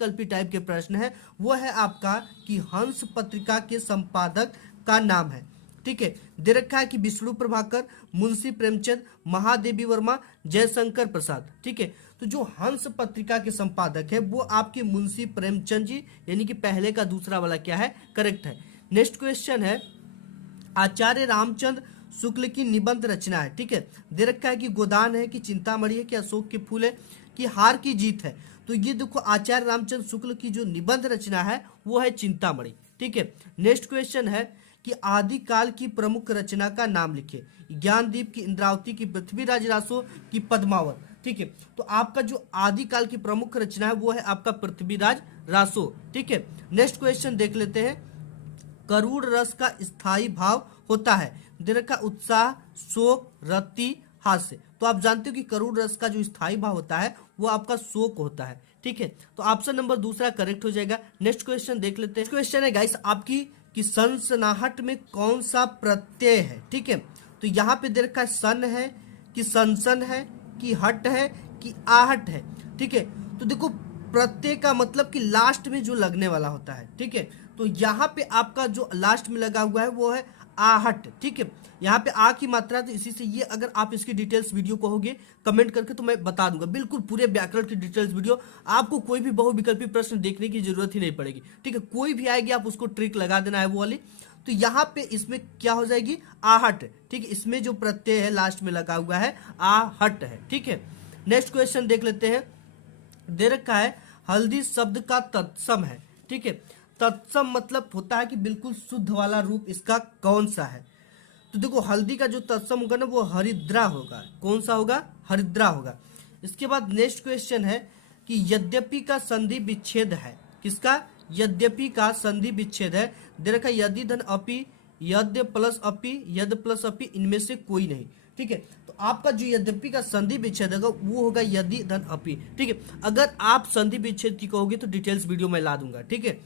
Kalpi type के प्रश्न है वो है आपका कि हंस पत्रिका के संपादक का नाम है। ठीक है, दे रखा है कि विष्णु प्रभाकर, मुंशी प्रेमचंद, महादेवी वर्मा, जयशंकर प्रसाद। ठीक है, तो जो हंस पत्रिका के संपादक है वो आपके मुंशी प्रेमचंद जी, यानी कि पहले का दूसरा वाला क्या है, करेक्ट है। नेक्स्ट क्वेश्चन है आचार्य रामचंद्र शुक्ल की निबंध रचना है। ठीक है, दे रखा है कि गोदान है, कि चिंतामणि है, कि अशोक के फूल है, कि हार की जीत है। तो ये देखो आचार्य रामचंद्र शुक्ल की जो निबंध रचना है वो है चिंतामणि। ठीक है, नेक्स्ट क्वेश्चन है कि आदिकाल की प्रमुख रचना का नाम लिखिए। ज्ञानदीप, की इंद्रावती, की पृथ्वीराज रासो, की पद्मावत। ठीक है, तो आपका जो आदिकाल की प्रमुख रचना है वो है आपका पृथ्वीराज रासो। ठीक है, नेक्स्ट क्वेश्चन देख लेते हैं। करूण रस का स्थायी भाव होता है, दे रखा उत्साह, शोक, रति, हास्य। तो आप जानते हो कि करूण रस का जो स्थायी भाव होता है वो आपका शोक होता है। ठीक है, तो ऑप्शन नंबर दूसरा करेक्ट हो जाएगा। नेक्स्ट क्वेश्चन देख लेते हैं। क्वेश्चन है गाइस आपकी कि सनसनाहट में कौन सा प्रत्यय है। ठीक है, तो यहाँ पे दे रखा है सन है, कि सनसन है, कि हट है, कि आहट है। ठीक है, तो देखो प्रत्यय का मतलब कि लास्ट में जो लगने वाला होता है। ठीक है, तो यहाँ पे आपका जो लास्ट में लगा हुआ है वो है आहट। ठीक है, यहाँ पे आ की मात्रा, तो इसी से ये अगर आप इसकी डिटेल्स वीडियो कहोगे कमेंट करके तो मैं बता दूंगा बिल्कुल पूरे व्याकरण की डिटेल्स वीडियो। आपको कोई भी बहुविकल्पी प्रश्न देखने की जरूरत ही नहीं पड़ेगी। ठीक है, कोई भी आएगी आप उसको ट्रिक लगा देना है वो वाली। तो यहाँ पे इसमें क्या हो जाएगी, आहट। ठीक है, इसमें जो प्रत्यय है लास्ट में लगा हुआ है आहट है। ठीक है, नेक्स्ट क्वेश्चन देख लेते हैं। दे रखा है हल्दी शब्द का तत्सम है। ठीक है, तत्सम मतलब होता है कि बिल्कुल शुद्ध वाला रूप इसका कौन सा है। तो देखो हल्दी का जो तत्सम होगा ना वो हरिद्रा होगा। कौन सा होगा, हरिद्रा होगा। इसके बाद नेक्स्ट क्वेश्चन है कि यद्यपि का संधि विच्छेद है। किसका, यद्यपि का संधि विच्छेद है। दे रखा यदि धन अपि, यद्य प्लस अपि, यद प्लस अपि, इनमें से कोई नहीं। ठीक है, तो आपका जो यद्यपि का संधि विच्छेद होगा वो होगा यदि धन अपि। ठीक है, अगर आप संधि विच्छेद की कहोगे तो डिटेल्स वीडियो में ला दूंगा। ठीक है,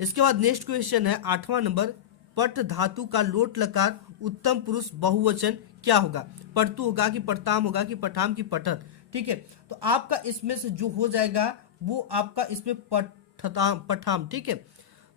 इसके बाद नेक्स्ट क्वेश्चन है 8वां नंबर। पट धातु का लोट लकार उत्तम पुरुष बहुवचन क्या होगा। पड़तु होगा, कि पड़ताम होगा, कि पठाम, की पठत। ठीक है, तो आपका इसमें से जो हो जाएगा वो आपका इसमें पठताम, पठाम। ठीक है,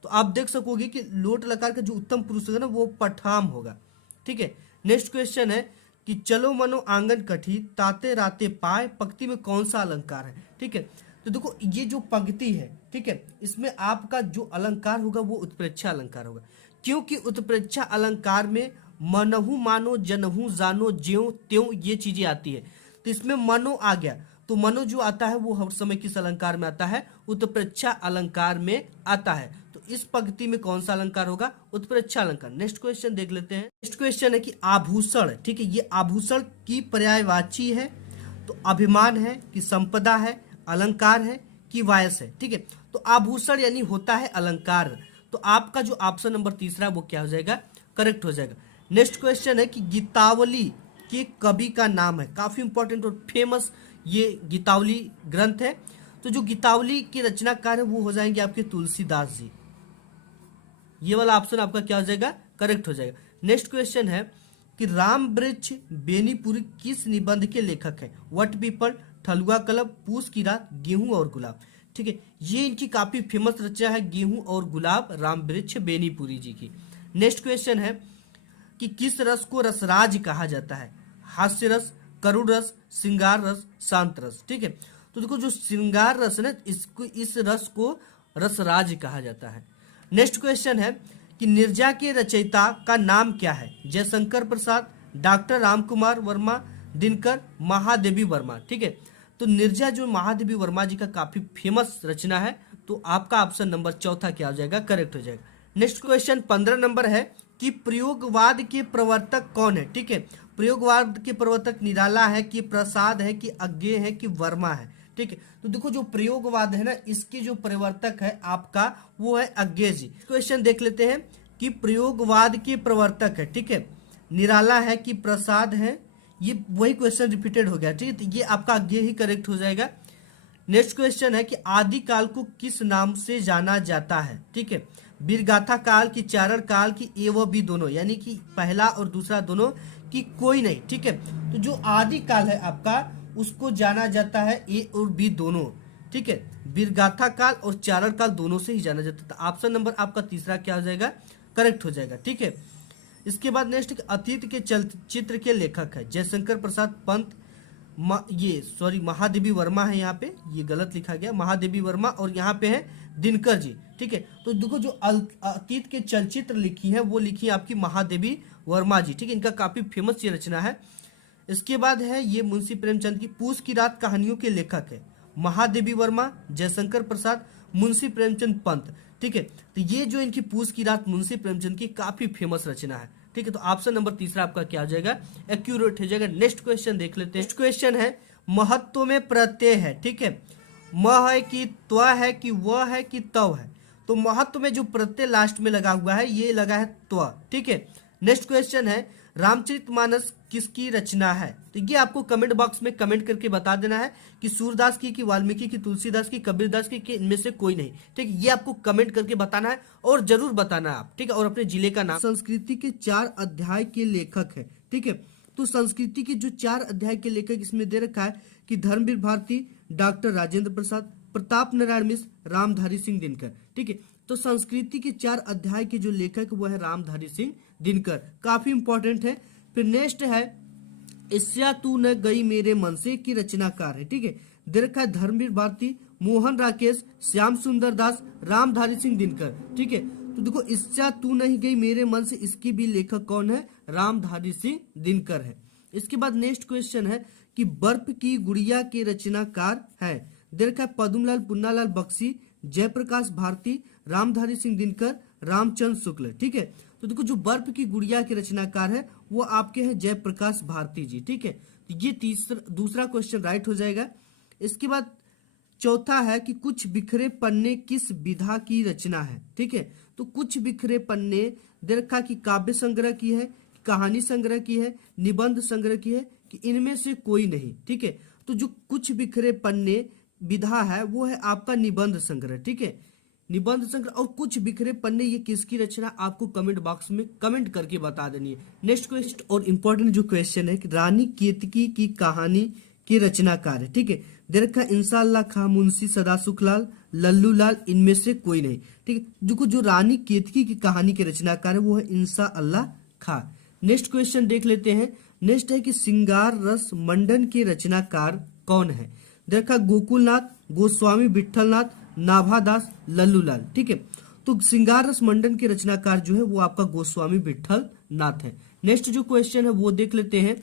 तो आप देख सकोगे कि लोट लकार का जो उत्तम पुरुष होगा ना वो पठाम होगा। ठीक है, नेक्स्ट क्वेश्चन है कि चलो मनो आंगन कठी, ताते राते पाए, पंक्ति में कौन सा अलंकार है। ठीक है, तो देखो ये जो पंक्ति है, ठीक है, इसमें आपका जो अलंकार होगा वो उत्प्रेक्षा अलंकार होगा। क्योंकि उत्प्रेक्षा अलंकार में मनहु मानो, जनहु जानो, ज्यों त्यों ये चीजें आती है। तो इसमें मनो आ गया, तो मनो जो आता है वो हर समय किस अलंकार में आता है, उत्प्रेक्षा अलंकार में आता है। तो इस पंक्ति में कौन सा अलंकार होगा, उत्प्रेक्षा अलंकार। नेक्स्ट क्वेश्चन देख लेते हैं। नेक्स्ट क्वेश्चन है कि आभूषण। ठीक है, ये आभूषण की पर्यायवाची है। तो अभिमान है, कि संपदा है, अलंकार है, कि वायस है। ठीक है, तो आभूषण यानी होता है अलंकार। तो आपका जो ऑप्शन नंबर तीसरा वो क्या हो जाएगा, करेक्ट हो जाएगा। नेक्स्ट क्वेश्चन है कि गीतावली के कवि का नाम है। काफी इंपॉर्टेंट और फेमस ये गीतावली ग्रंथ है। तो जो गीतावली के रचनाकार है वो हो जाएंगे आपके तुलसीदास जी। ये वाला ऑप्शन आपका क्या हो जाएगा, करेक्ट हो जाएगा। नेक्स्ट क्वेश्चन है कि राम वृक्ष बेनीपुरी किस निबंध के लेखक है। वट पीपल, ठलुआ कलब, पूस की रात, गेहूं और गुलाब। ठीक है, ये इनकी काफी फेमस रचना है गेहूं और गुलाब, राम वृक्ष बेनीपुरी जी की। नेक्स्ट क्वेश्चन है कि किस रस को रसराज कहा जाता है। हास्य रस, करुण रस, श्रृंगार रस, शांत रस। ठीक है, तो देखो जो श्रृंगार रस है ना इसको, इस रस को रसराज कहा जाता है। नेक्स्ट क्वेश्चन है कि निर्जा के रचयिता का नाम क्या है। जयशंकर प्रसाद, डॉक्टर रामकुमार वर्मा, दिनकर, महादेवी वर्मा। ठीक है, तो निर्जा जो महादेवी वर्मा जी का काफी फेमस रचना है। तो आपका ऑप्शन नंबर चौथा क्या हो जाएगा, करेक्ट हो जाएगा। नेक्स्ट क्वेश्चन 15 नंबर है कि प्रयोगवाद के प्रवर्तक कौन है। ठीक है, प्रयोगवाद के प्रवर्तक निराला है, कि प्रसाद है, कि अज्ञेय है, कि वर्मा है। ठीक है, तो देखो जो प्रयोगवाद है ना इसके जो प्रवर्तक है आपका वो है अज्ञेय जी। क्वेश्चन देख लेते हैं कि प्रयोगवाद के प्रवर्तक है। ठीक है, निराला है, कि प्रसाद है, ये वही क्वेश्चन रिपीटेड हो गया। ठीक है, तो ये आपका अज्ञेय ही करेक्ट हो जाएगा। नेक्स्ट क्वेश्चन है कि आदिकाल को किस नाम से जाना जाता है। ठीक है, वीरगाथा काल, की चारण काल, की ए व बी दोनों, यानी कि पहला और दूसरा दोनों, की कोई नहीं। ठीक है, तो जो आदिकाल है आपका उसको जाना जाता है ए और बी दोनों। ठीक है, वीरगाथा काल और चारण काल दोनों से ही जाना जाता था। ऑप्शन नंबर आपका तीसरा क्या हो जाएगा, करेक्ट हो जाएगा। ठीक है, इसके बाद नेक्स्ट अतीत के चलचित्र के लेखक है जयशंकर प्रसाद पंत, महादेवी वर्मा है, यहाँ पे ये गलत लिखा गया, महादेवी वर्मा, और यहाँ पे है दिनकर जी। ठीक है, तो देखो जो अतीत के चलचित्र लिखी है वो लिखी है आपकी महादेवी वर्मा जी। ठीक है, इनका काफी फेमस ये रचना है। इसके बाद है ये मुंशी प्रेमचंद की पूस की रात कहानियों के लेखक है महादेवी वर्मा, जयशंकर प्रसाद, मुंशी प्रेमचंद पंत। ठीक है, तो ये जो इनकी पूस की रात मुंशी प्रेमचंद की काफी फेमस रचना है। ठीक है, तो ऑप्शन नंबर तीसरा आपका क्या हो जाएगा, एक्यूरेट हो जाएगा। नेक्स्ट क्वेश्चन देख लेते हैं। नेक्स्ट क्वेश्चन है महत्व में प्रत्यय है। ठीक है, म है कि त्व है कि व है कि तव है, तो महत्व में जो प्रत्यय लास्ट में लगा हुआ है ये लगा है त्व। ठीक है, नेक्स्ट क्वेश्चन है रामचरितमानस किसकी रचना है, तो ये आपको कमेंट बॉक्स में कमेंट करके बता देना है कि सूरदास की, कि वाल्मीकि की, तुलसीदास की, कबीरदास की, कि इनमें से कोई नहीं। ठीक है, ये आपको कमेंट करके बताना है और जरूर बताना है आप। ठीक है, और अपने जिले का नाम। संस्कृति के 4 अध्याय के लेखक है। ठीक है, तो संस्कृति के जो 4 अध्याय के लेखक इसमें दे रखा है कि धर्मवीर भारती, डॉक्टर राजेंद्र प्रसाद, प्रताप नारायण मिश्र, रामधारी सिंह दिनकर। ठीक है, तो संस्कृति के 4 अध्याय के जो लेखक वो है रामधारी सिंह दिनकर, काफी इंपॉर्टेंट है। फिर नेक्स्ट है ईर्ष्या तू न गई मेरे मन से की रचनाकार है। ठीक है, दे रखा है धर्मवीर भारती, मोहन राकेश, श्याम सुंदर दास, रामधारी सिंह दिनकर। ठीक है, तो देखो ईर्ष्या तू नहीं गई मेरे मन से, इसकी भी लेखक कौन है, रामधारी सिंह दिनकर है। इसके बाद नेक्स्ट क्वेश्चन है कि बर्फ की गुड़िया के रचनाकार है, दे रखा है पद्मलाल पुन्नालाल बख्शी, जयप्रकाश भारती, रामधारी सिंह दिनकर, रामचंद्र शुक्ल। ठीक है, तो देखो जो बर्फ की गुड़िया के रचनाकार है वो आपके हैं जयप्रकाश भारती जी। ठीक है, तो ये दूसरा क्वेश्चन राइट हो जाएगा। इसके बाद चौथा है कि कुछ बिखरे पन्ने किस विधा की रचना है। ठीक है, तो कुछ बिखरे पन्ने दे रखा कि काव्य संग्रह की है, कहानी संग्रह की है, निबंध संग्रह की है, कि इनमें से कोई नहीं। ठीक है, तो जो कुछ बिखरे पन्ने विधा है वो है आपका निबंध संग्रह। ठीक है, निबंध संग्रह और कुछ बिखरे पन्ने ये किसकी रचना, आपको कमेंट बॉक्स में कमेंट करके बता देनी है। नेक्स्ट क्वेश्चन और इम्पोर्टेंट जो क्वेश्चन है कि रानी केतकी की कहानी की रचनाकार है। ठीक है, दे रखा इंशाअल्लाह खां, मुंशी सदा सुखलाल, लल्लू लाल, इनमें से कोई नहीं। ठीक है, जो रानी केतकी की कहानी के रचनाकार है वो है इंशाअल्लाह खां। नेक्स्ट क्वेश्चन देख लेते हैं। नेक्स्ट है कि श्रृंगार रस मंडन के रचनाकार कौन है, देखा गोकुलनाथ, गोस्वामी विठलनाथ, नाभादास, लल्लूलाल। ठीक है, तो श्रृंगार रस मंडन के रचनाकार जो है वो आपका गोस्वामी विठल नाथ है। नेक्स्ट जो क्वेश्चन है वो देख लेते हैं,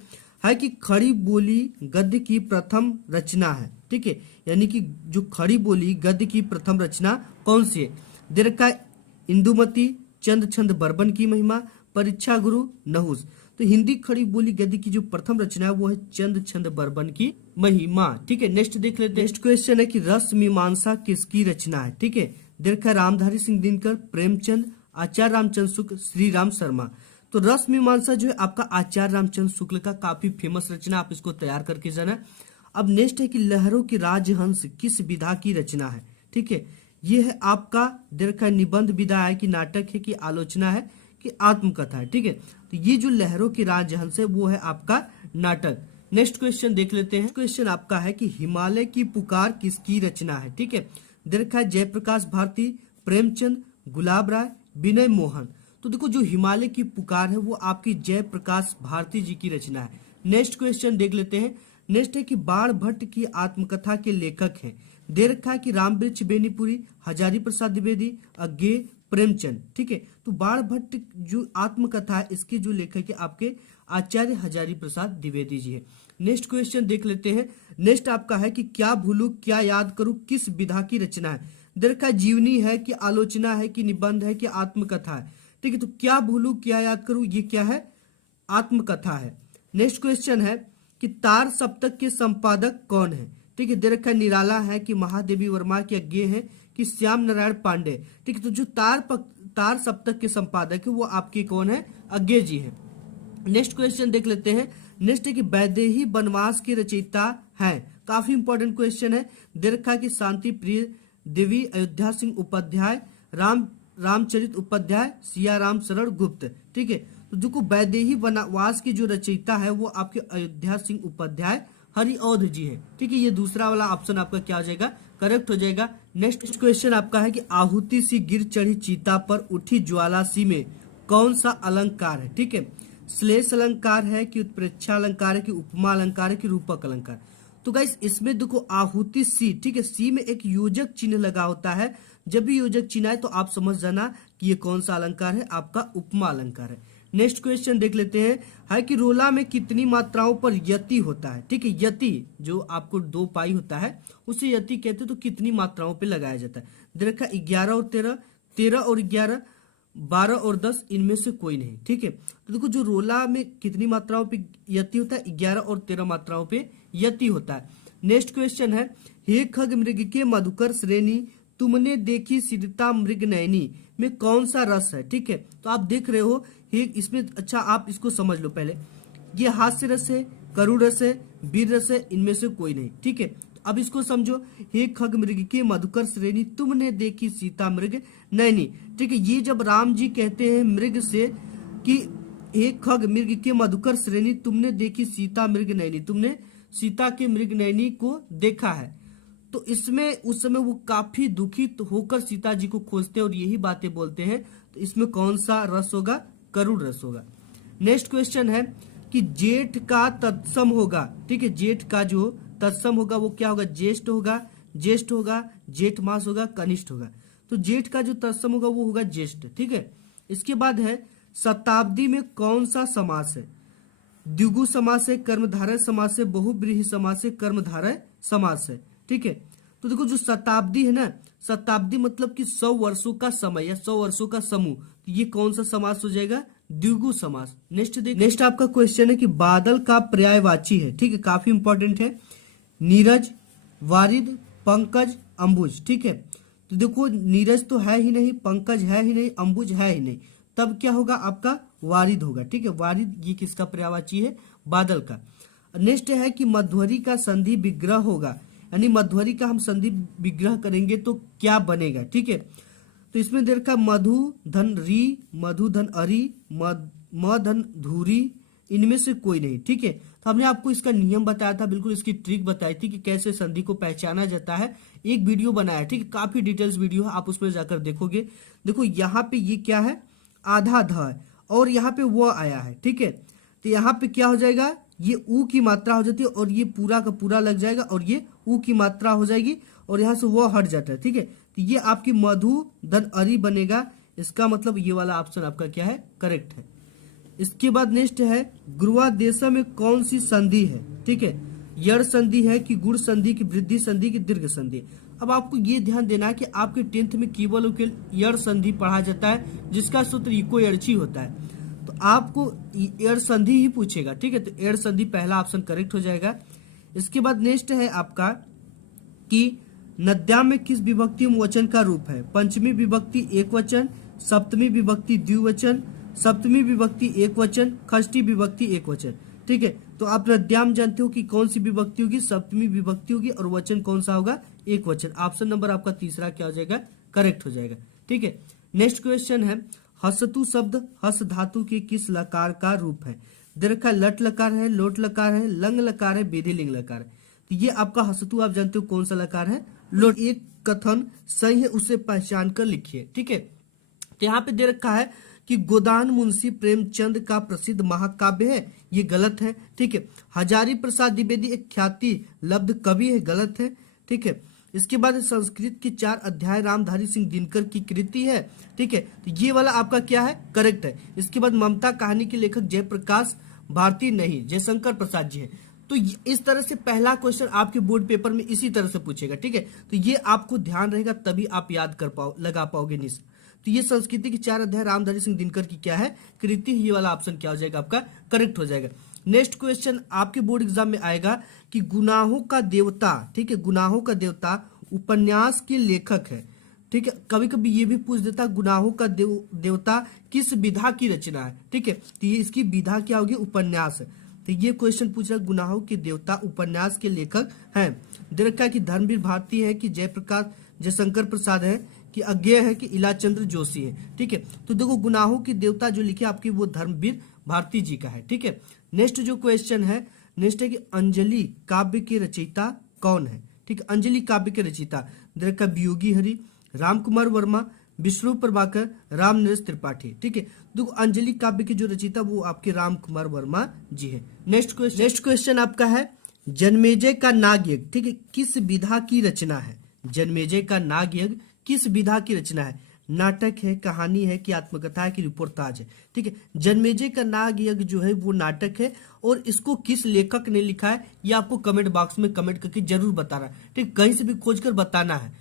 है कि खड़ी बोली गद्य की प्रथम रचना है। ठीक है, यानी कि जो खड़ी बोली गद्य की प्रथम रचना कौन सी है, दे रखा है इंदुमती, चंद छंद बर्बन की महिमा, परीक्षा गुरु, नहुस। तो हिंदी खड़ी बोली गद्य की जो प्रथम रचना है वो है चंद छंद बर्बन की महिमा। ठीक है, नेक्स्ट देख लेते हैं। नेक्स्ट क्वेश्चन है कि रस मीमांसा किसकी रचना है। ठीक है, देखा रामधारी सिंह दिनकर, प्रेमचंद, आचार्य रामचंद्र शुक्ल, श्री राम शर्मा। तो रस मीमांसा जो है आपका आचार्य रामचंद्र शुक्ल का काफी फेमस रचना, आप इसको तैयार करके जाना। अब नेक्स्ट है कि लहरों की राजहंस किस विधा की रचना है। ठीक है, ये है आपका देखा निबंध विधा है कि नाटक है कि आलोचना है कि आत्मकथा है। ठीक है, तो ये जो लहरों की राजहंस है वो है आपका नाटक। नेक्स्ट क्वेश्चन देख लेते हैं। क्वेश्चन आपका है कि हिमालय की पुकार किसकी रचना है। ठीक है, देखा है जयप्रकाश भारती, प्रेमचंद, गुलाब राय, विनय मोहन। तो देखो जो हिमालय की पुकार है वो आपकी जयप्रकाश भारती जी की रचना है। नेक्स्ट क्वेश्चन देख लेते हैं। नेक्स्ट है कि बाण भट्ट की आत्मकथा के लेखक हैं, दे रखा है कि रामवृक्ष बेनीपुरी, हजारी प्रसाद द्विवेदी, अज्ञे, प्रेमचंद। ठीक है, तो बाण भट्ट जो आत्मकथा है इसके जो लेखक है आपके आचार्य हजारी प्रसाद द्विवेदी जी है। नेक्स्ट क्वेश्चन देख लेते हैं। नेक्स्ट आपका है कि क्या भूलू क्या याद करूं किस विधा की रचना है, दे रखा है जीवनी है कि आलोचना है कि निबंध है कि आत्मकथा है। ठीक है, तो क्या भूलू क्या याद करूं ये क्या है, आत्मकथा है। नेक्स्ट क्वेश्चन है कि तार सप्तक के संपादक कौन है। ठीक है, दे रखा है निराला है कि महादेवी वर्मा के अज्ञे हैं कि श्याम नारायण पांडे। ठीक है, तो जो तार सप्तक के संपादक है वो आपके कौन है, अज्ञे जी हैं। नेक्स्ट क्वेश्चन देख लेते हैं। नेक्स्ट है कि वैदेही वनवास के रचयिता है, काफी इंपॉर्टेंट क्वेश्चन है, दे रखा है कि शांति प्रिय देवी, अयोध्या सिंह उपाध्याय, रामचरित उपाध्याय, सियाराम शरण गुप्त। ठीक है, तो देखो वैदेही वनवास की जो रचयिता है वो आपके अयोध्या सिंह उपाध्याय हरिऔध जी है। ठीक है, ये दूसरा वाला ऑप्शन आपका क्या हो जाएगा, करेक्ट हो जाएगा। नेक्स्ट क्वेश्चन आपका है कि आहुति सी गिर चढ़ी चिता पर उठी ज्वाला सी में कौन सा अलंकार है। ठीक है, श्लेष अलंकार है कि उत्प्रेक्षा अलंकार है कि उपमा अलंकार है कि रूपक अलंकार। तो गाइस इसमें देखो आहुति सी, ठीक है, सी में एक योजक चिन्ह लगा होता है। जब भी योजक चिन्ह है तो आप समझ जाना कि ये कौन सा अलंकार है, आपका उपमा अलंकार है। नेक्स्ट क्वेश्चन देख लेते हैं, है कि रोला में कितनी मात्राओं पर यति होता है। ठीक है, यति जो आपको 2 पाई होता है उसे यति कहते हैं। तो कितनी मात्राओं पे लगाया जाता है, दे रखा 11 और 13, 13 और 11, 12 और 10, इनमें से कोई नहीं। ठीक है, तो देखो जो रोला में कितनी मात्राओं पे यति होता है, 11 और 13 मात्राओं पे यति होता है। नेक्स्ट क्वेश्चन है, हे खग मृग के मधुकर श्रेणी तुमने देखी सिद्धता मृग नयनी में कौन सा रस है। ठीक है, तो आप देख रहे हो हे, इसमें अच्छा आप इसको समझ लो पहले, ये हास्य रस है, करुण रस है, वीर रस है, इनमें से कोई नहीं। ठीक है, तो अब इसको समझो, हे खग मृग के मधुकर श्रेणी तुमने देखी सीता मृग नयनी। ठीक है, ये जब राम जी कहते हैं मृग से कि हे खग मृग के मधुकर श्रेणी तुमने देखी सीता मृग नयनी, तुमने सीता के मृग नयनी को देखा है, तो इसमें उस समय वो काफी दुखित होकर सीता जी को खोजते हैं और यही बातें बोलते हैं। तो इसमें कौन सा रस होगा, करुण रस होगा। नेक्स्ट क्वेश्चन है कि जेठ का तत्सम होगा। ठीक है, जेठ का जो तत्सम होगा वो क्या होगा, ज्येष्ठ होगा, ज्येष्ठ होगा, जेठ मास होगा, कनिष्ठ होगा। तो जेठ का जो तत्सम होगा वो होगा ज्येष्ठ। ठीक है, इसके बाद है शताब्दी में कौन सा समास है, द्विगु समास है, कर्मधारय समास है, बहुव्रीहि समास है, कर्मधारय समास है। ठीक है, तो देखो जो शताब्दी है ना, शताब्दी मतलब कि 100 वर्षों का समय या 100 वर्षों का समूह, तो ये कौन सा समास हो जाएगा, द्विगु समास। नेक्स्ट आपका क्वेश्चन है कि बादल का पर्यायवाची है। ठीक है, काफी इंपॉर्टेंट है, नीरज, वारिद, पंकज, अंबुज। ठीक है, तो देखो नीरज तो है ही नहीं, पंकज है ही नहीं, अंबुज है ही नहीं, तब क्या होगा, आपका वारिद होगा। ठीक है, वारिद ये किसका पर्यायवाची है, बादल का। नेक्स्ट है कि मध्वरी का संधि विग्रह होगा, यानी मध्वरी का हम संधि विग्रह करेंगे तो क्या बनेगा। ठीक है, तो इसमें दे रखा मधु धन री, मधु धन अरी, म धन धूरी, इनमें से कोई नहीं। ठीक है, तो हमने आपको इसका नियम बताया था, बिल्कुल इसकी ट्रिक बताई थी कि कैसे संधि को पहचाना जाता है। एक वीडियो बनाया, ठीक है, काफी डिटेल्स वीडियो है, आप उसमें जाकर देखोगे। देखो यहाँ पे ये क्या है, आधा ध है और यहाँ पे वो आया है। ठीक है, तो यहाँ पे क्या हो जाएगा, ये ऊ की मात्रा हो जाती है और ये पूरा का पूरा लग जाएगा और ये ऊ की मात्रा हो जाएगी और यहाँ से वो हट जाता है। ठीक है, तो ये आपकी मधु धन अरी बनेगा। इसका मतलब ये वाला ऑप्शन आपका क्या है, करेक्ट है। इसके बाद नेक्स्ट है गुरुआ देश में कौन सी संधि है। ठीक है, यड़ संधि है कि गुण संधि की वृद्धि संधि की दीर्घ संधि। अब आपको ये ध्यान देना है कि आपके 10th में केवल और केवल यड़ संधि पढ़ा जाता है, जिसका सूत्र इको यड़ची होता है, तो आपको एड़ संधि ही पूछेगा। ठीक है, तो एड़ संधि पहला ऑप्शन करेक्ट हो जाएगा। इसके बाद नेक्स्ट है आपका कि नद्याम में किस विभक्ति वचन का रूप है, पंचमी विभक्ति एक वचन, सप्तमी विभक्ति द्विवचन, सप्तमी विभक्ति एक वचन, षष्ठी विभक्ति एक वचन। ठीक है, तो आप नद्याम जानते हो कि कौन सी विभक्ति होगी, सप्तमी विभक्ति होगी और वचन कौन सा होगा, एक वचन। ऑप्शन नंबर आपका तीसरा क्या हो जाएगा, करेक्ट हो जाएगा। ठीक है, नेक्स्ट क्वेश्चन है हसतु शब्द हस धातु के किस लकार का रूप है। दे रखा लट लकार है, लोट लकार है, लंग लकार है, विधिलिंग लकार है। तो ये आपका हसतु आप जानते हो कौन सा लकार है, लोट। एक कथन सही है उसे पहचान कर लिखिए। ठीक है, तो यहाँ पे दे रखा है कि गोदान मुंशी प्रेमचंद का प्रसिद्ध महाकाव्य है, ये गलत है। ठीक है, हजारी प्रसाद द्विवेदी एक ख्याति लब्ध कवि है, गलत है। ठीक है, इसके बाद संस्कृत के 4 अध्याय रामधारी सिंह दिनकर की कृति है। ठीक है, तो ये वाला आपका क्या है, करेक्ट है। इसके बाद ममता कहानी के लेखक जयप्रकाश भारती नहीं, जयशंकर प्रसाद जी है। तो इस तरह से पहला क्वेश्चन आपके बोर्ड पेपर में इसी तरह से पूछेगा। ठीक है, तो ये आपको ध्यान रहेगा तभी आप याद कर लगा पाओगे निश। तो ये संस्कृति के 4 अध्याय रामधारी सिंह दिनकर की क्या है, कृति, ये वाला ऑप्शन क्या हो जाएगा, आपका करेक्ट हो जाएगा। नेक्स्ट क्वेश्चन आपके बोर्ड एग्जाम में आएगा कि गुनाहों का देवता, ठीक है, गुनाहों का देवता उपन्यास के लेखक है। ठीक है, कभी कभी ये भी पूछ देता गुनाहों का देवता किस विधा की रचना है। ठीक है, तो ये इसकी विधा क्या होगी, उपन्यास है। तो ये क्वेश्चन पूछ रहा है गुनाहों के देवता उपन्यास के लेखक हैं। दे रखा है कि धर्मवीर भारती है कि जयप्रकाश जयशंकर प्रसाद है कि अज्ञेय है कि इलाचंद्र जोशी है। ठीक है, तो देखो गुनाहों के देवता जो लिखे आपकी वो धर्मवीर भारती जी का है। ठीक है, नेक्स्ट जो क्वेश्चन है नेक्स्ट है कि अंजलि काव्य के रचयिता कौन है? ठीक है, अंजलि काव्य के रचयिता दे रखा वियोगी हरि, राम कुमार वर्मा, विष्णु प्रभाकर, राम नरेश त्रिपाठी। ठीक है, तो अंजलि काव्य के जो रचयिता वो आपके राम कुमार वर्मा जी है। नेक्स्ट क्वेश्चन आपका है जन्मेजय का नागयज्ञ, ठीक है, किस विधा की रचना है? जन्मेजय का नागयज्ञ किस विधा की रचना है? नाटक है, कहानी है कि आत्मकथा है कि रिपोर्टाज है? ठीक है, जन्मेजय का नागयज्ञ जो है वो नाटक है और इसको किस लेखक ने लिखा है ये आपको कमेंट बॉक्स में कमेंट करके जरूर बताना है। ठीक, कहीं से भी खोज कर बताना है।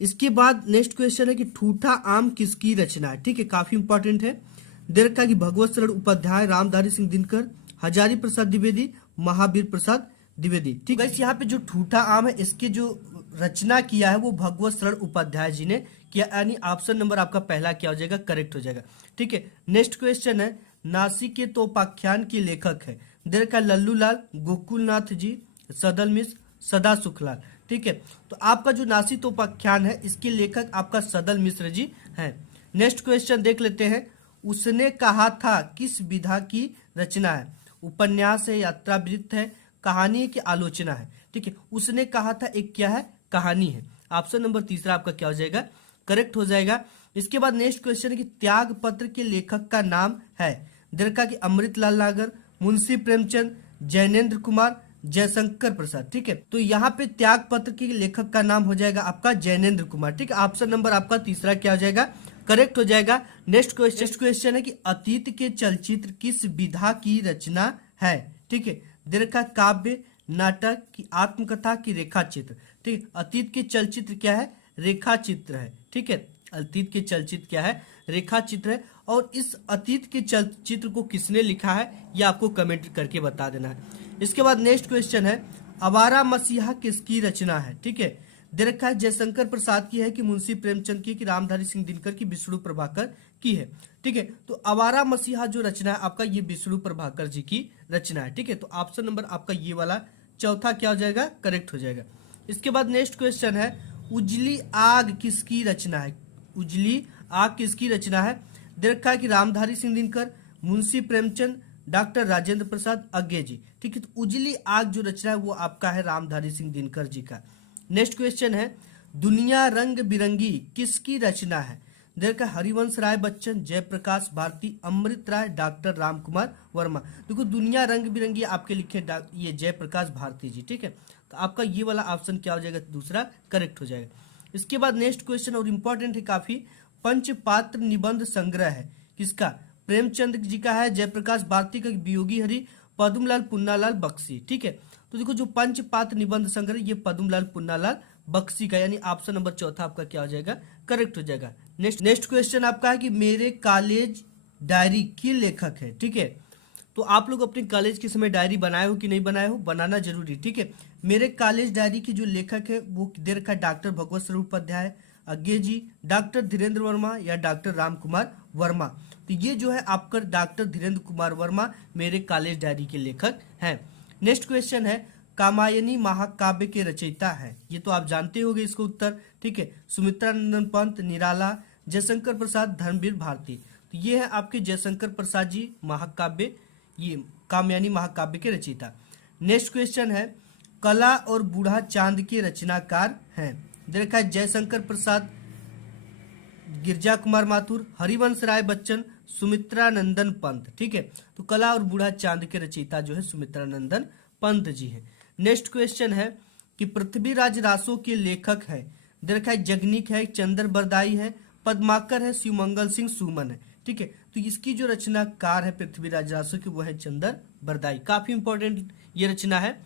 इसके बाद नेक्स्ट क्वेश्चन है कि ठूठा आम किसकी रचना है? ठीक है, काफी इंपॉर्टेंट है। दे रखा है कि भगवत शरण उपाध्याय, रामधारी सिंह दिनकर, हजारी प्रसाद द्विवेदी, महावीर प्रसाद द्विवेदी। ठीक है, यहाँ पे जो ठूठा आम है इसकी जो रचना किया है वो भगवत शरण उपाध्याय जी ने किया, यानी ऑप्शन नंबर आपका पहला क्या हो जाएगा? करेक्ट हो जाएगा। ठीक है, नेक्स्ट क्वेश्चन है नासिकेतोपाख्यान के लेखक है? दे रखा है लल्लू लाल, गोकुलनाथ जी, सदल मिश्र, सदा सुखलाल। ठीक है, तो आपका जो नासिकेतोपाख्यान है इसके लेखक आपका सदल मिश्र जी हैं। नेक्स्ट क्वेश्चन देख लेते हैं, उसने कहा था किस विधा की रचना है? उपन्यास है, यात्रा वृत्त है, कहानी है कि आलोचना है? ठीक है, उसने कहा था एक क्या है? कहानी है। ऑप्शन नंबर तीसरा आपका क्या हो जाएगा? करेक्ट हो जाएगा। इसके बाद नेक्स्ट क्वेश्चन है कि त्याग पत्र के लेखक का नाम है? दरका की अमृतलाल नागर, मुंशी प्रेमचंद, जैनेन्द्र कुमार, जयशंकर प्रसाद। ठीक है, तो यहाँ पे त्याग पत्र के लेखक का नाम हो जाएगा आपका जैनेन्द्र कुमार। ठीक है, ऑप्शन नंबर आपका तीसरा क्या हो जाएगा? करेक्ट हो जाएगा। नेक्स्ट क्वेश्चन है कि अतीत के चलचित्र किस विधा की रचना है? ठीक है, दीर्घ काव्य, नाटक की आत्मकथा की रेखा चित्र? ठीक है, अतीत के चलचित्र क्या है? रेखा चित्र है। ठीक है, अतीत के चलचित्र क्या है? रेखा चित्र है। और इस अतीत के चलचित्र को किसने लिखा है ये आपको कमेंट करके बता देना है। इसके बाद नेक्स्ट क्वेश्चन है आवारा मसीहा किसकी रचना है? ठीक है, दे रखा है जयशंकर प्रसाद की है कि मुंशी प्रेमचंद की, कि रामधारी सिंह दिनकर की, विष्णु प्रभाकर की है? ठीक है, तो आवारा मसीहा जो रचना है आपका ये विष्णु प्रभाकर जी की रचना है। ठीक है, तो ऑप्शन नंबर आपका ये वाला चौथा क्या हो जाएगा? करेक्ट हो जाएगा। इसके बाद नेक्स्ट क्वेश्चन है उजली आग किसकी रचना है? उजली आग किसकी रचना है? दे रखा है कि रामधारी सिंह दिनकर, मुंशी प्रेमचंद, डॉक्टर राजेंद्र प्रसाद अज्ञे जी। ठीक है, तो उजली आग जो रचना है वो आपका है रामधारी सिंह दिनकर जी का। नेक्स्ट क्वेश्चन है दुनिया रंग बिरंगी किसकी रचना है? देखा हरिवंश राय बच्चन, जयप्रकाश भारती, अमृत राय, डॉक्टर राम कुमार वर्मा। देखो दुनिया रंग बिरंगी आपके लिखे ये जयप्रकाश भारती जी। ठीक है, तो आपका ये वाला ऑप्शन क्या हो जाएगा? दूसरा करेक्ट हो जाएगा। इसके बाद नेक्स्ट क्वेश्चन और इम्पोर्टेंट है काफी, पंचपात्र निबंध संग्रह है किसका? प्रेमचंद जी का है, जयप्रकाश भारती का, वियोगी हरि, पद्मलाल पुन्नालाल बख्शी। ठीक है, तो देखो जो पंचपात्र निबंध संग्रह ये पद्मलाल पुन्नालाल बख्शी का, यानी ऑप्शन नंबर चौथा आपका क्या हो जाएगा? करेक्ट हो जाएगा। नेक्स्ट क्वेश्चन आपका है कि मेरे कॉलेज डायरी के लेखक है? ठीक है, तो आप लोग अपने कॉलेज के समय डायरी बनाए हो कि नहीं बनाए हो? बनाना जरूरी। ठीक है, मेरे कॉलेज डायरी के जो लेखक है वो दे रखा है डॉक्टर भगवत स्वरूप उपाध्याय, अज्ञे जी, डॉक्टर धीरेन्द्र वर्मा या डॉक्टर राम कुमार वर्मा। तो ये जो है आपका डॉक्टर धीरेन्द्र कुमार वर्मा मेरे कॉलेज डायरी के लेखक हैं। नेक्स्ट क्वेश्चन है कामायनी महाकाव्य के रचयिता है? ये तो आप जानते होंगे इसको उत्तर। ठीक है, सुमित्रा नंदन पंत, निराला, जयशंकर प्रसाद, धर्मवीर भारती। तो ये है आपके जयशंकर प्रसाद जी महाकाव्य, ये कामयानी महाकाव्य के रचयिता। नेक्स्ट क्वेश्चन है कला और बूढ़ा चांद के रचनाकार हैं? देखा है जयशंकर प्रसाद, गिरजा कुमार माथुर, हरिवंश राय बच्चन, सुमित्रा नंदन पंत। ठीक है, तो कला और बूढ़ा चांद के रचयिता जो है सुमित्रा नंदन पंत जी हैं। नेक्स्ट क्वेश्चन है कि पृथ्वीराज रासो के लेखक है? देखा है जगनीक है, चंद्र बरदाई है, पद्माकर है, शिवमंगल सिंह सुमन है। ठीक है, तो इसकी जो रचनाकार है पृथ्वीराज रासो की वो है चंद्र बरदाई। काफी इंपॉर्टेंट ये रचना है।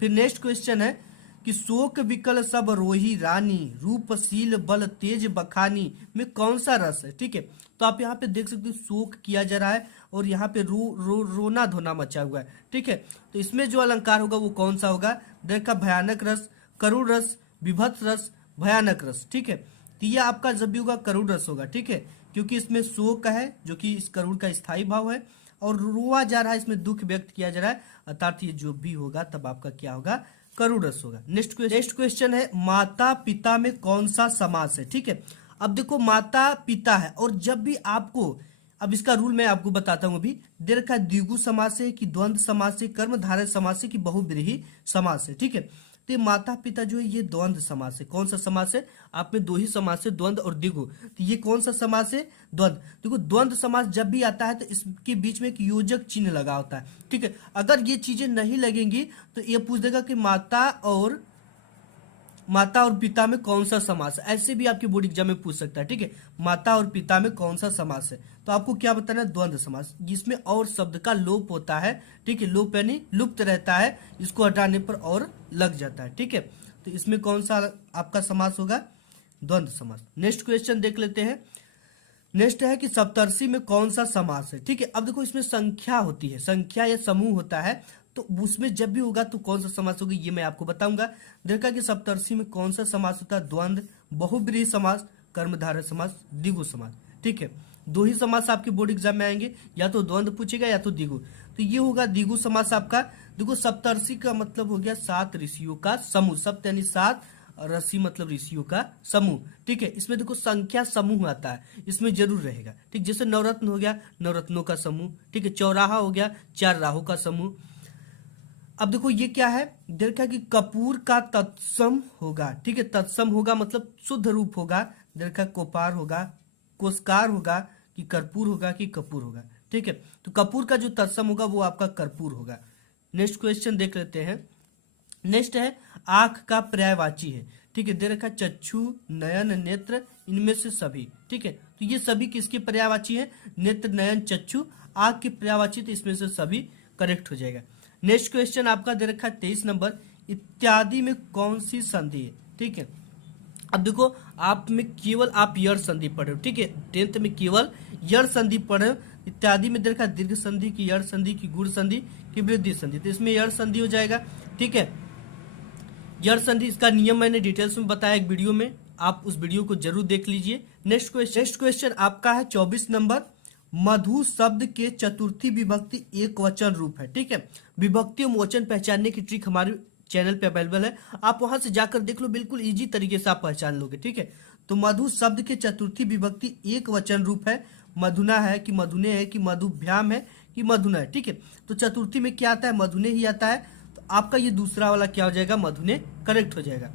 फिर नेक्स्ट क्वेश्चन है कि शोक विकल सब रोही रानी, रूपशील बल तेज बखानी में कौन सा रस है? ठीक है, तो आप यहाँ पे देख सकते हो शोक किया जा रहा है और यहाँ पे रोना धोना मचा हुआ है। ठीक है, तो इसमें जो अलंकार होगा वो कौन सा होगा? देखा भयानक रस, करुण रस, विभत्स रस, भयानक रस। ठीक है, तो ये आपका जब भी होगा करुण रस होगा। ठीक है, क्योंकि इसमें शोक है जो कि इस करुण का स्थायी भाव है और रोआ जा रहा है, इसमें दुख व्यक्त किया जा रहा है, अर्थात ये जो भी होगा तब आपका क्या होगा? करुण रस होगा। नेक्स्ट क्वेश्चन है माता पिता में कौन सा समास है? ठीक है, अब देखो माता पिता है और जब भी आपको अब इसका रूल मैं आपको बताता हूं अभी। दे रखा है द्विगु समास से, कि द्वंद्व समास से, कर्मधारय समास से, कि बहुब्रीहि समास है। ठीक है, तो ये माता पिता जो है ये द्वंद्व समास है। कौन सा समास है? आप में दो ही समास है, द्वंद्व और द्विगु। तो ये कौन सा समास है? द्वंद्व। देखो द्वंद्व समास जब भी आता है तो इसके बीच में एक योजक चिन्ह लगा होता है। ठीक है, अगर ये चीजें नहीं लगेंगी तो ये पूछ देगा कि माता और पिता में कौन सा समास है। ऐसे भी आपके बोर्ड एग्जाम में पूछ सकता है। ठीक है, माता और पिता में कौन सा समास है, तो आपको क्या बताना है? द्वंद्व समास, जिसमें और शब्द का लोप होता है। ठीक है, लोप यानी लुप्त रहता है, इसको हटाने पर और लग जाता है। ठीक है, तो इसमें कौन सा आपका समास होगा? द्वंद्व समास। नेक्स्ट क्वेश्चन देख लेते हैं। नेक्स्ट है कि सप्तर्षि में कौन सा समास है। ठीक है, अब देखो इसमें संख्या होती है, संख्या या समूह होता है, तो उसमें जब भी होगा तो कौन सा समास होगा ये मैं आपको बताऊंगा। देखा कि सप्तर्षि में कौन सा समास होता है? द्वंद्व, बहुब्रीहि समास, कर्मधारय समास, द्विगु समास। ठीक है, दो ही समास आपके बोर्ड एग्जाम में आएंगे, या तो द्वंद्व पूछेगा या तो द्विगु। तो ये होगा द्विगु समास आपका। देखो सप्तर्षि का मतलब हो गया 7 ऋषियों का समूह। सप्त यानी 7, ऋषि मतलब ऋषियों का समूह। ठीक है, इसमें देखो संख्या समूह आता है, इसमें जरूर रहेगा। ठीक, जैसे नवरत्न हो गया, नवरत्नों का समूह। ठीक है, चौराहा हो गया, 4 राहों का समूह। अब देखो ये क्या है? देखा कि कपूर का तत्सम होगा। ठीक है, तत्सम होगा मतलब शुद्ध रूप होगा। देखा कोपार होगा, कोसकार होगा, कि कर्पूर होगा, कि कपूर होगा। ठीक है, तो कपूर का जो तत्सम होगा वो आपका कर्पूर होगा। नेक्स्ट क्वेश्चन देख लेते हैं। नेक्स्ट है आंख का पर्यायवाची है। ठीक है, दे रखा चक्षु, नयन, नेत्र, इनमें से सभी। ठीक है, तो ये सभी किसके पर्यायवाची है? नेत्र, नयन, चक्षु, आंख के पर्यायवाची, तो इसमें से सभी करेक्ट हो जाएगा। नेक्स्ट क्वेश्चन आपका दे रखा 23 नंबर, इत्यादि में कौन सी संधि है? ठीक है, अब देखो आप में केवल आप यड़ संधि पढ़े हो। ठीक है, 10th में केवल यड़ संधि पढ़े हो। इत्यादि में दे रखा दीर्घ संधि, की यड़ संधि, की गुण संधि, की वृद्धि संधि, तो इसमें यड़ संधि हो जाएगा। ठीक है, यड़ संधि इसका नियम मैंने डिटेल्स में बताया एक वीडियो में, आप उस वीडियो को जरूर देख लीजिए। नेक्स्ट क्वेश्चन आपका है 24 नंबर, मधु शब्द के चतुर्थी विभक्ति एक वचन रूप है। ठीक है, विभक्ति और वचन पहचानने की ट्रिक हमारे चैनल पे अवेलेबल है, आप वहां से जाकर देख लो, बिल्कुल इजी तरीके से आप पहचान लोगे। ठीक है, तो मधु शब्द के चतुर्थी विभक्ति एक वचन रूप है। मधुना है, कि मधुने है, कि मधुभ्याम है, कि मधुना है। ठीक है, तो चतुर्थी में क्या आता है? मधुने ही आता है, तो आपका ये दूसरा वाला क्या हो जाएगा? मधुने करेक्ट हो जाएगा।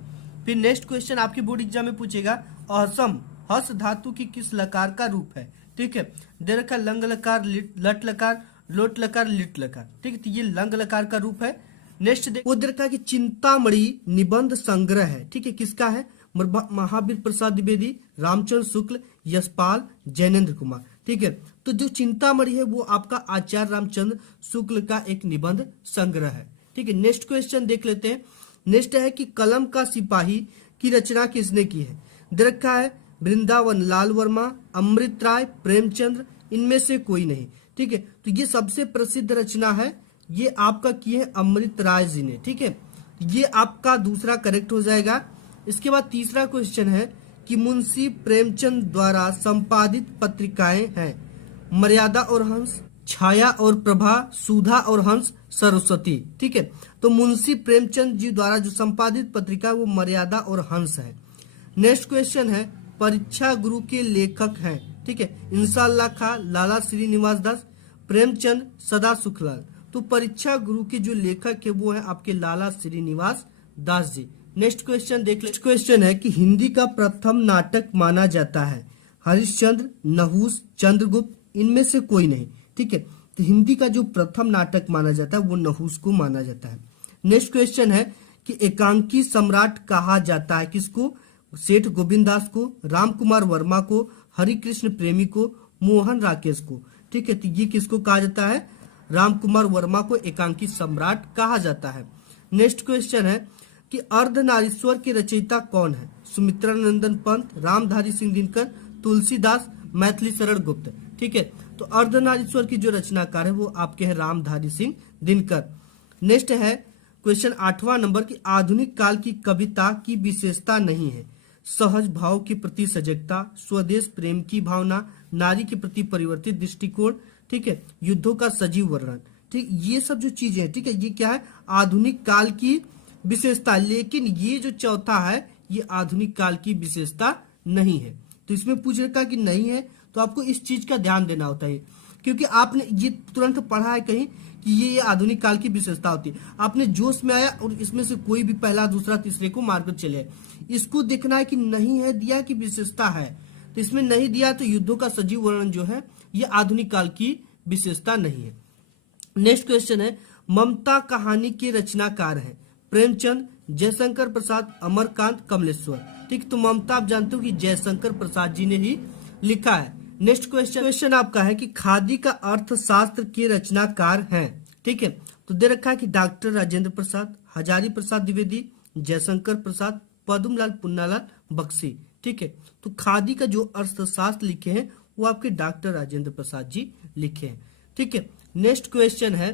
फिर नेक्स्ट क्वेश्चन आपके बोर्ड एग्जाम में पूछेगा, असम हस धातु की किस लकार का रूप है? ठीक है, दे रखा लंग लकार, लट लकार, लोट लकार, लिट लकार। ठीक है, तो ये लंग लकार का रूप है। नेक्स्ट वो दे रखा कि चिंतामणि निबंध संग्रह है। ठीक है, किसका है? महावीर प्रसाद द्विवेदी, रामचंद्र शुक्ल, यशपाल, जैनेन्द्र कुमार। ठीक है, तो जो चिंतामणि है वो आपका आचार्य रामचंद्र शुक्ल का एक निबंध संग्रह है। ठीक है, नेक्स्ट क्वेश्चन देख लेते हैं। नेक्स्ट है कि कलम का सिपाही की रचना किसने की है? दे रखा है वृंदावन लाल वर्मा, अमृत राय, प्रेमचंद्र, इनमें से कोई नहीं। ठीक है, तो ये सबसे प्रसिद्ध रचना है, ये आपका किए हैं अमृत राय जी ने। ठीक है, ये आपका दूसरा करेक्ट हो जाएगा। इसके बाद तीसरा क्वेश्चन है कि मुंशी प्रेमचंद द्वारा संपादित पत्रिकाएं हैं मर्यादा और हंस, छाया और प्रभा, सुधा और हंस, सरस्वती। ठीक है, तो मुंशी प्रेमचंद जी द्वारा जो संपादित पत्रिका वो मर्यादा और हंस है। नेक्स्ट क्वेश्चन है परीक्षा गुरु के लेखक हैं। ठीक है, इंशाअल्लाह खां, लाला श्रीनिवास दास, प्रेमचंद, सदा सुखलाल। तो परीक्षा गुरु के जो लेखक है वो है आपके लाला श्रीनिवास दास जी। नेक्स्ट क्वेश्चन देख ले। नेक्स्ट क्वेश्चन है कि हिंदी का प्रथम नाटक माना जाता है हरिश्चंद्र, नहुस, चंद्रगुप्त, इनमें से कोई नहीं। ठीक है, तो हिंदी का जो प्रथम नाटक माना जाता है वो नहुस को माना जाता है। नेक्स्ट क्वेश्चन है कि एकांकी सम्राट कहा जाता है किसको? सेठ गोविंद दास को, राम कुमार वर्मा को, हरिकृष्ण प्रेमी को, मोहन राकेश को। ठीक है, तो ये किसको कहा जाता है? राम कुमार वर्मा को एकांकी सम्राट कहा जाता है। नेक्स्ट क्वेश्चन है कि अर्धनारीश्वर के रचयिता कौन है? सुमित्रा नंदन पंत, रामधारी सिंह दिनकर, तुलसीदास, मैथिली शरण गुप्त। ठीक है, तो अर्धनारीश्वर की जो रचनाकार है वो आपके हैं रामधारी सिंह दिनकर। नेक्स्ट है क्वेश्चन 8वां नंबर की आधुनिक काल की कविता की विशेषता नहीं है सहज भाव के प्रति सजगता, स्वदेश प्रेम की भावना, नारी के प्रति परिवर्तित दृष्टिकोण। ठीक है, युद्धों का सजीव वर्णन। ठीक, ये सब जो चीजें हैं, ठीक है, ये क्या है? आधुनिक काल की विशेषता। लेकिन ये जो चौथा है ये आधुनिक काल की विशेषता नहीं है। तो इसमें पूछ रखा कि नहीं है, तो आपको इस चीज का ध्यान देना होता है, क्योंकि आपने ये तुरंत पढ़ा है कहीं कि ये आधुनिक काल की विशेषता होती है। आपने जोश में आया और इसमें से कोई भी पहला दूसरा तीसरे को मारकर चले, इसको देखना है कि नहीं है दिया कि विशेषता है। तो इसमें नहीं दिया तो युद्धों का सजीव वर्णन जो है ये आधुनिक काल की विशेषता नहीं है। नेक्स्ट क्वेश्चन है, ममता कहानी के रचनाकार हैं प्रेमचंद, जयशंकर प्रसाद, अमरकांत, कमलेश्वर। ठीक, तो ममता आप जानते हो कि जयशंकर प्रसाद जी ने ही लिखा है। नेक्स्ट क्वेश्चन आपका है कि खादी का अर्थशास्त्र के रचनाकार हैं। ठीक है, तो दे रखा है कि डॉक्टर राजेंद्र प्रसाद, हजारी प्रसाद द्विवेदी, जयशंकर प्रसाद, पद्मलाल पुन्नालाल बख्शी। ठीक है, तो खादी का जो अर्थशास्त्र लिखे हैं वो आपके डॉक्टर राजेंद्र प्रसाद जी लिखे हैं। ठीक है, नेक्स्ट क्वेश्चन है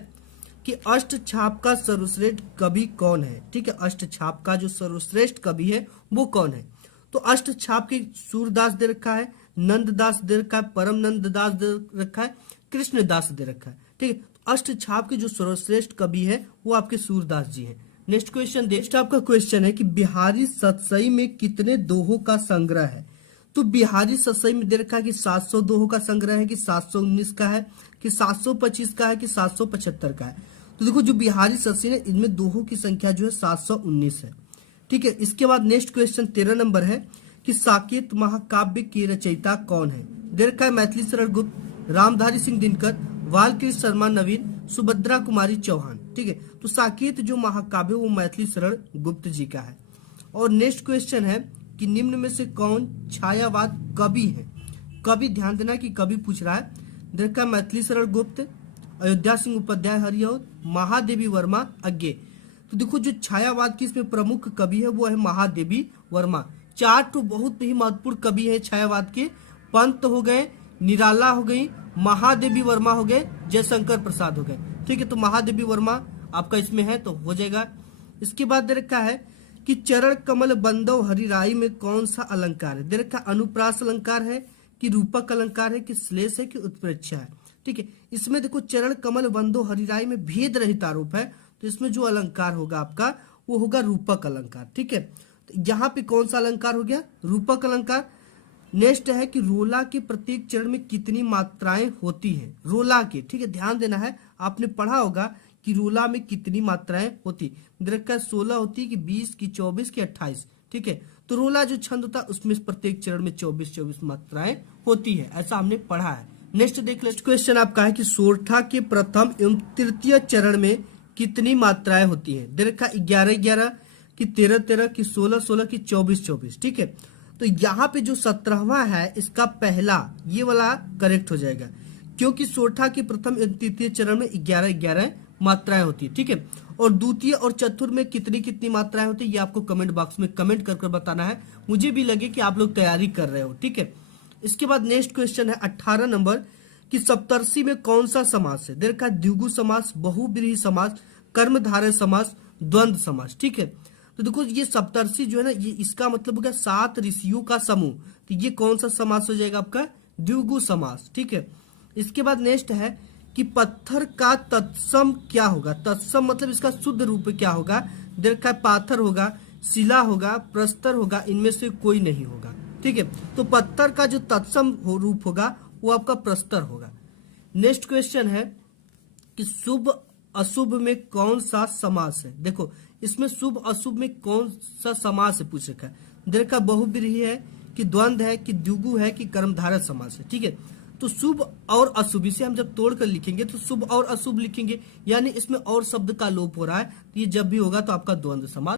कि अष्टछाप का सर्वश्रेष्ठ कवि कौन है। ठीक है, अष्टछाप का जो सर्वश्रेष्ठ कवि है वो कौन है। तो अष्टछाप के सूरदास दे रखा है, नंददास दे रखा है, परम नंददास दे रखा है, कृष्णदास दे रखा है। ठीक है, अष्टछाप के जो सर्वश्रेष्ठ कवि है वो आपके सूरदास जी हैं। नेक्स्ट क्वेश्चन, नेक्स्ट आपका क्वेश्चन है कि बिहारी सतसई में कितने दोहों का संग्रह है। तो बिहारी सतसई में दे रखा है कि 700 दोहों का संग्रह है, कि 719 का है, कि 725 का है, कि 775 का है। तो देखो जो बिहारी सतसई है इनमें दोहों की संख्या जो है 719 है। ठीक है, इसके बाद नेक्स्ट क्वेश्चन 13 नंबर है कि साकेत महाकाव्य के रचयिता कौन है। दे रखा है मैथिली शरण गुप्त, रामधारी सिंह दिनकर, बालकृष्ण शर्मा नवीन, सुभद्रा कुमारी चौहान। ठीक है, तो साकेत जो महाकाव्य वो मैथिली शरण गुप्त जी का है। और नेक्स्ट क्वेश्चन है कि निम्न में से कौन छायावाद कवि है। कवि ध्यान देना कि कवि पूछ रहा है। देखा मैथिली शरण गुप्त, अयोध्या सिंह उपाध्याय हरिऔध, महादेवी वर्मा अज्ञे। तो देखो जो छायावाद की इसमें प्रमुख कवि है वो है महादेवी वर्मा। चार तो बहुत ही महत्वपूर्ण कवि है छायावाद के, पंत हो गए, निराला हो गई, महादेवी वर्मा हो गए, जयशंकर प्रसाद हो गए। ठीक है, तो महादेवी वर्मा आपका इसमें है तो हो जाएगा। इसके बाद दे रखा है कि चरण कमल बंदव हरिराई में कौन सा अलंकार है। दे रखा अनुप्रास अलंकार है, कि रूपक अलंकार है, कि श्लेष है, कि उत्प्रेक्षा है। ठीक है, इसमें देखो चरण कमल बंदो हरिराई में भेद रहित आरोप है, तो इसमें जो अलंकार होगा आपका वो होगा रूपक अलंकार। ठीक है, तो यहाँ पे कौन सा अलंकार हो गया, रूपक अलंकार। नेक्स्ट है कि रोला के प्रत्येक चरण में कितनी मात्राएं होती हैं, रोला के। ठीक है, ध्यान देना है, आपने पढ़ा होगा कि रोला में कितनी मात्राएं होती। दरका 16 होती है, कि 20, की 24, की 28। ठीक है, तो रोला जो छंद होता है उसमें प्रत्येक चरण में 24 मात्राएं होती है, ऐसा हमने पढ़ा है। नेक्स्ट देख लो, क्वेश्चन आपका है कि सोरठा के प्रथम एवं तृतीय चरण में कितनी मात्राएं होती है। दरका 11-11, की 13-13, की 16-16, की 24-24। ठीक है, तो यहाँ पे जो 17वां है इसका पहला ये वाला करेक्ट हो जाएगा, क्योंकि सोरठा के प्रथम एवं तृतीय चरण में 11-11 मात्राएं होती है। ठीक है, और द्वितीय और चतुर्थ में कितनी कितनी मात्राएं होती है ये आपको कमेंट बॉक्स में कमेंट कर बताना है, मुझे भी लगे कि आप लोग तैयारी कर रहे हो। ठीक है, इसके बाद नेक्स्ट क्वेश्चन है 18 नंबर कि सप्तर्षि में कौन सा समास है। देखा द्विगु समास, बहुब्रीहि समास, कर्मधारय समास, द्वंद्व समास। ठीक है, तो देखो ये सप्तर्षि जो है ना ये इसका मतलब हो गया 7 ऋषियों का समूह, तो ये कौन सा समास हो जाएगा आपका, द्विगु समास। ठीक है, इसके बाद नेक्स्ट है कि पत्थर का तत्सम क्या होगा। तत्सम मतलब इसका शुद्ध रूप क्या होगा। देखा पाथर होगा, शिला होगा, प्रस्तर होगा, इनमें से कोई नहीं होगा। ठीक है, तो पत्थर का जो तत्सम रूप होगा वो आपका प्रस्तर होगा। नेक्स्ट क्वेश्चन है कि शुभ अशुभ में कौन सा समास है। देखो इसमें शुभ अशुभ में कौन सा समास है पूछ रखा है। देखा बहुब्रीहि है, कि द्वंद्व है, कि द्विगु है, कि कर्मधारय समास है। ठीक है, तो शुभ और अशुभ इसे हम जब तोड़कर लिखेंगे तो शुभ और अशुभ लिखेंगे, यानी इसमें और शब्द का लोप हो रहा है, तो ये जब भी होगा तो आपका द्वंद्व समास